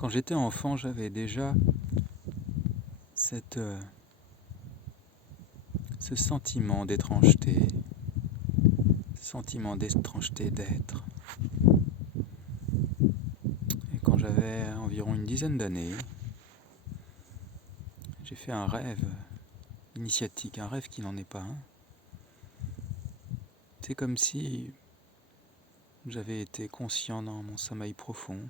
Quand j'étais enfant, j'avais déjà ce sentiment d'étrangeté, d'être. Et quand j'avais environ une dizaine d'années, j'ai fait un rêve initiatique, un rêve qui n'en est pas un. C'est comme si j'avais été conscient dans mon sommeil profond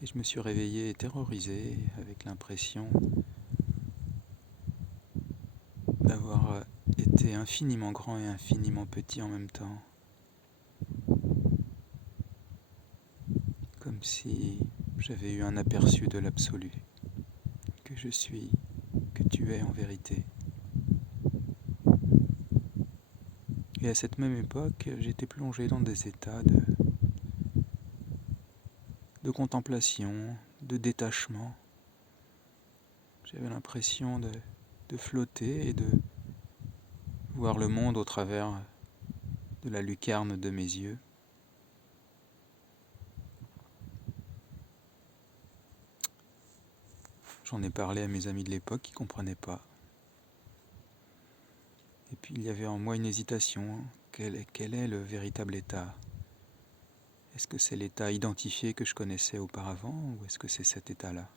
et je me suis réveillé terrorisé avec l'impression d'avoir été infiniment grand et infiniment petit en même temps. Comme si j'avais eu un aperçu de l'absolu, que je suis, que tu es en vérité. Et à cette même époque, j'étais plongé dans des états de contemplation, de détachement. J'avais l'impression de flotter et de voir le monde au travers de la lucarne de mes yeux. J'en ai parlé à mes amis de l'époque qui ne comprenaient pas. Et puis il y avait en moi une hésitation. Quel est le véritable état ? Est-ce que c'est l'état identifié que je connaissais auparavant ou est-ce que c'est cet état-là ?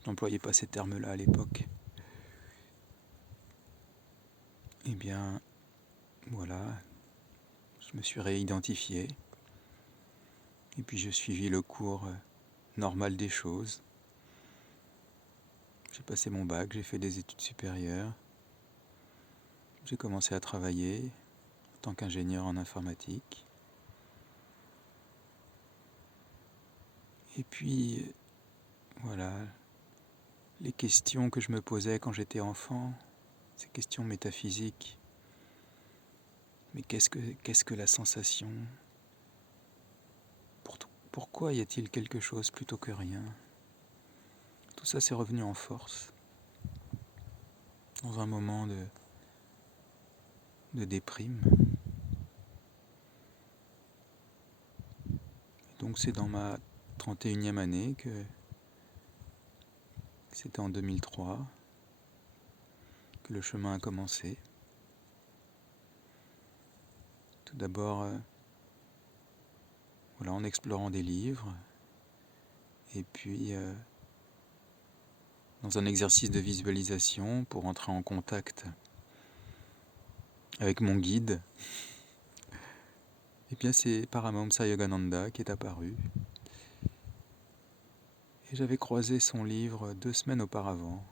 Je n'employais pas ces termes-là à l'époque. Eh bien, voilà, je me suis réidentifié. Et puis j'ai suivi le cours normal des choses. J'ai passé mon bac, j'ai fait des études supérieures. J'ai commencé à travailler en tant qu'ingénieur en informatique. Et puis, voilà, les questions que je me posais quand j'étais enfant, ces questions métaphysiques. Mais qu'est-ce que la sensation ? Pourquoi y a-t-il quelque chose plutôt que rien ? Tout ça c'est revenu en force dans un moment de déprime. Et donc c'est dans ma 31e année c'était en 2003 que le chemin a commencé. Tout d'abord, en explorant des livres, et puis dans un exercice de visualisation pour entrer en contact avec mon guide. Et bien c'est Paramahamsa Yogananda qui est apparu. Et j'avais croisé son livre 2 semaines auparavant,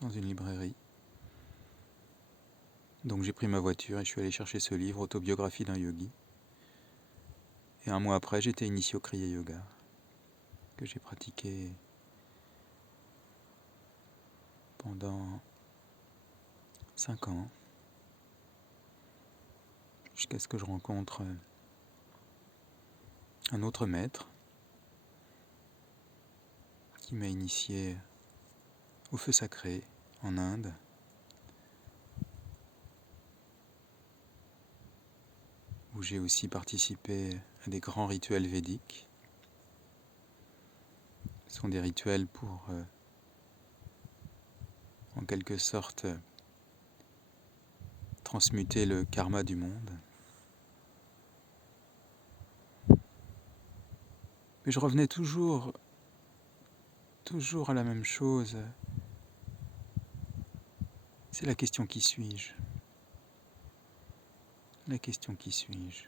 dans une librairie. Donc j'ai pris ma voiture et je suis allé chercher ce livre, Autobiographie d'un yogi. Et 1 mois après, j'étais initié au Kriya Yoga, que j'ai pratiqué pendant 5 ans, jusqu'à ce que je rencontre un autre maître qui m'a initié au feu sacré en Inde. Où j'ai aussi participé à des grands rituels védiques. Ce sont des rituels pour, en quelque sorte, transmuter le karma du monde. Mais je revenais toujours à la même chose. C'est la question qui suis-je ? La question qui suis-je ?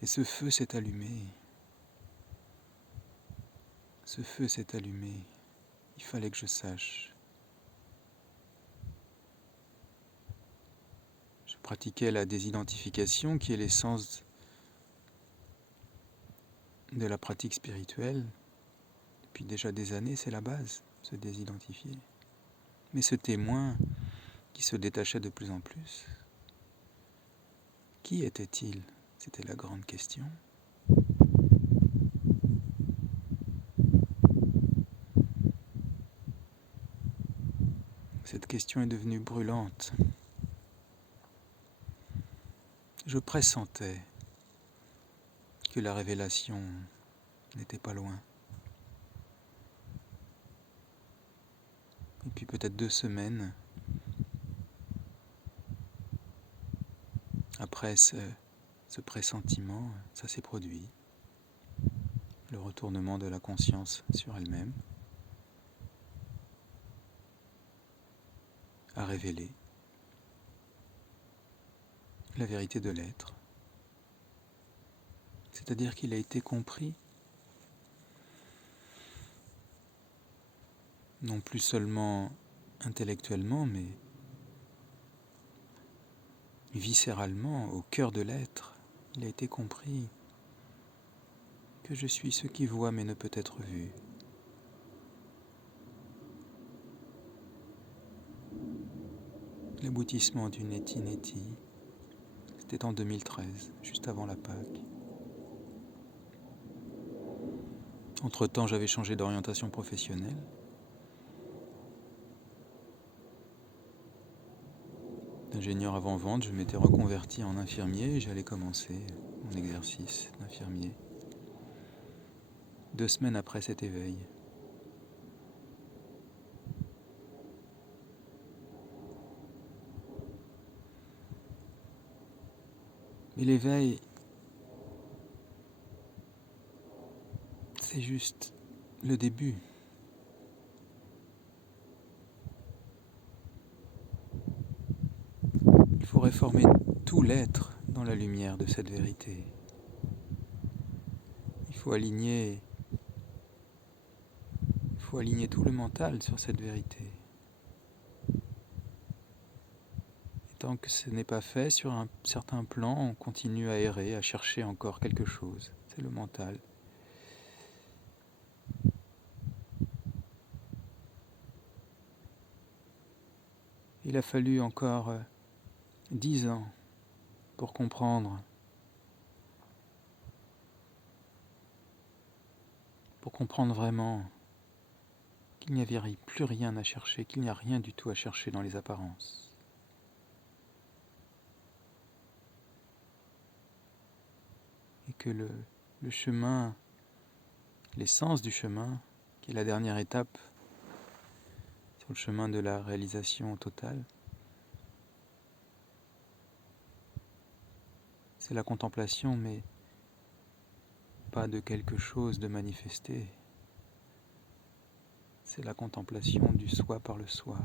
Et ce feu s'est allumé. Ce feu s'est allumé. Il fallait que je sache. Je pratiquais la désidentification qui est l'essence de la pratique spirituelle. Depuis déjà des années, c'est la base, se désidentifier. Mais ce témoin qui se détachait de plus en plus, qui était-il ? C'était la grande question. Cette question est devenue brûlante. Je pressentais que la révélation n'était pas loin. Et puis peut-être 2 semaines après ce pressentiment, ça s'est produit. Le retournement de la conscience sur elle-même a révélé la vérité de l'être. C'est-à-dire qu'il a été compris non plus seulement intellectuellement, mais viscéralement, au cœur de l'être. Il a été compris que je suis ce qui voit mais ne peut être vu. L'aboutissement du Neti-Neti, c'était en 2013, juste avant la Pâque. Entre-temps, j'avais changé d'orientation professionnelle. D'ingénieur avant-vente, je m'étais reconverti en infirmier et j'allais commencer mon exercice d'infirmier 2 semaines après cet éveil. Mais l'éveil, c'est juste le début. Il faut réformer tout l'être dans la lumière de cette vérité. Il faut aligner tout le mental sur cette vérité. Et tant que ce n'est pas fait, sur un certain plan, on continue à errer, à chercher encore quelque chose. C'est le mental. Il a fallu encore 10 ans pour comprendre vraiment qu'il n'y avait plus rien à chercher, qu'il n'y a rien du tout à chercher dans les apparences. Et que le chemin, l'essence du chemin, qui est la dernière étape sur le chemin de la réalisation totale, c'est la contemplation, mais pas de quelque chose de manifesté. C'est la contemplation du soi par le soi.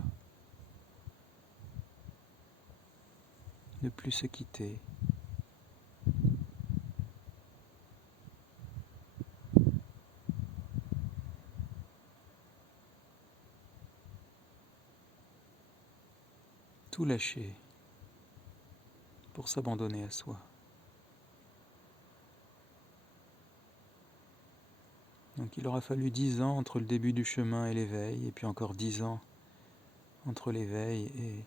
Ne plus se quitter. Tout lâcher pour s'abandonner à soi. Donc il aura fallu 10 ans entre le début du chemin et l'éveil, et puis encore 10 ans entre l'éveil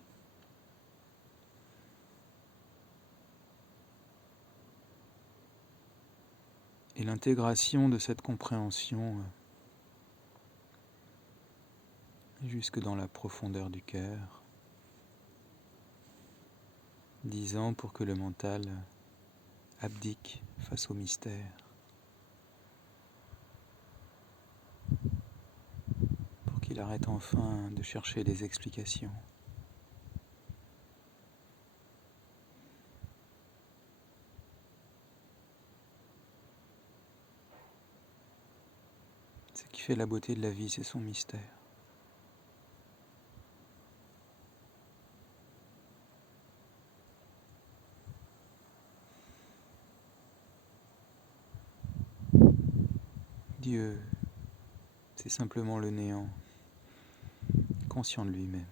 et l'intégration de cette compréhension jusque dans la profondeur du cœur. 10 ans pour que le mental abdique face au mystère. Pour qu'il arrête enfin de chercher des explications. Ce qui fait la beauté de la vie, c'est son mystère. Dieu, c'est simplement le néant, conscient de lui-même.